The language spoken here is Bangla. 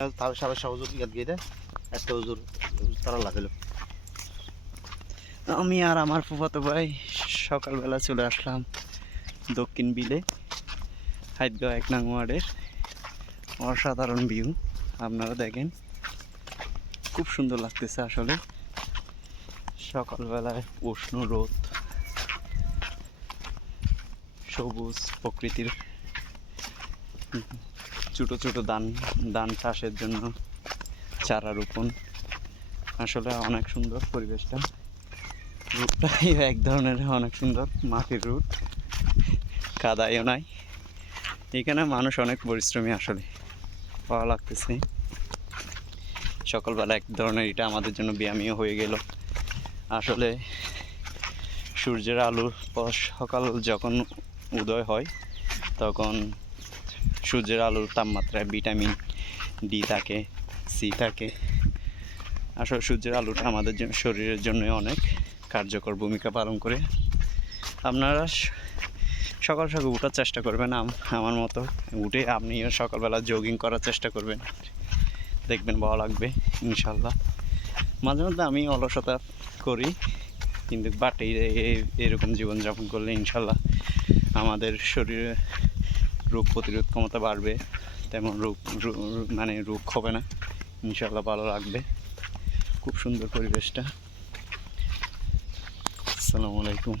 তার সারা সহজুর ইয়াত গিয়ে একটা হুজুর তারা লাগালো। আমি আর আমার ফুফাতো ভাই সকালবেলা চলে আসলাম দক্ষিণ বিলে, হাইদগাঁও 1 নং ওয়ার্ডের। অসাধারণ ভিউ, আপনারা দেখেন, খুব সুন্দর লাগতেছে আসলে। সকালবেলায় উষ্ণ রোদ, সবুজ প্রকৃতির, ছোটো ছোটো ধান চাষের জন্য চারা রোপণ। আসলে অনেক সুন্দর পরিবেশটা। রুটটাই এক ধরনের অনেক সুন্দর, মাটির রুট, কাদাইও নাই। এখানে মানুষ অনেক পরিশ্রমী আসলে, ভালো লাগতেছে। সকালবেলা এক ধরনের এটা আমাদের জন্য ব্যায়ামীয় হয়ে গেল। আসলে সূর্যের আলোর পর সকাল যখন উদয় হয় তখন সূর্যের আলোর তাপমাত্রায় ভিটামিন ডি থাকে, সি থাকে। আসলে সূর্যের আলোটা আমাদের জন্য, শরীরের জন্য অনেক কার্যকর ভূমিকা পালন করে। আপনারা সকাল সকাল উঠার চেষ্টা করবেন, আমার মতো উঠে আপনিও সকালবেলা জগিং করার চেষ্টা করবেন, দেখবেন ভালো লাগবে ইনশাল্লাহ। মাঝে মধ্যে আমি অলসতা করি, কিন্তু এরকম জীবনযাপন করলে ইনশাল্লাহ আমাদের শরীরে রোগ প্রতিরোধ ক্ষমতা বাড়বে, তেমন রোগ হবে না ইনশাল্লাহ, ভালো লাগবে। খুব সুন্দর পরিবেশটা। আসসালামু আলাইকুম।